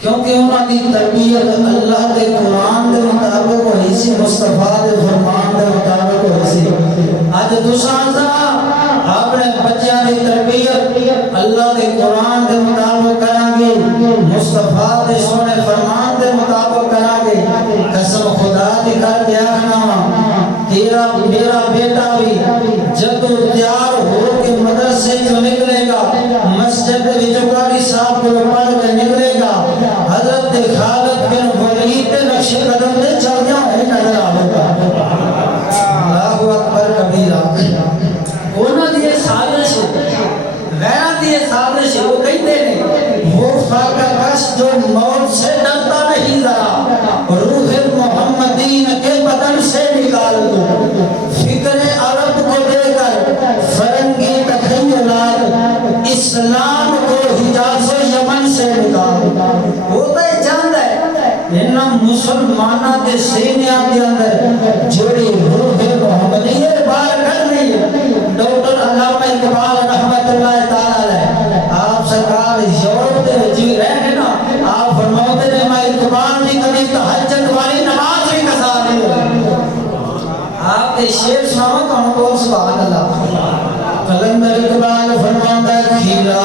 کیونکہ انہوں کی تربیت اللہ کے قرآن کے مطابق ہوئی سی، مصطفیٰ کے فرمان کے مطابق ہوئی سی۔ آج دوسرا اپنے بچیاں کی تربیت اللہ کے قرآن کے مطابق کریں گے، مصطفیٰ کے سونے فرمان کے مطابق کریں گے۔ قسم خدا کی کر کے آخنا تیرا میرا بیٹا بھی جب تو تیار ہو کے مدرسے جو نکلے گا، مسجد وچوں قاری صاحب کو پڑھ کے نکلے گا، حضرت خالد بن ولید کے نقش قدم میں چل گیا ہے نظر آئے گا۔ اللہ اکبر کبیرہ۔ انہوں نے یہ سازش غیرت یہ سازش وہ کہتے ہیں وہ فاقہ کش جو موت سے ڈرتا نہیں ذرا، روح محمدین کے بدن سے نکال دو، فکر عرب کو دے کر فرنگی تخیلات، اسلام کو حجاز و یمن سے نکال دو۔ وہ تو جاند ہے انہاں مسلمانہ کے سینیاں کے اندر جوڑی روح محمدیہ بار کر رہی ہے۔ ڈاکٹر علامہ اقبال رحمت اللہ تعالی آپ سرکار یورپ دے جی رہے ہیں نا، آپ فرماتے ہیں میں اقبال نہیں کبھی تہجد والی نماز بھی کسا نہیں ہوئی۔ آپ کے شعر سناؤں تو ہم کو سبحان اللہ۔ قلندر اقبال فرماتا ہے کھیلا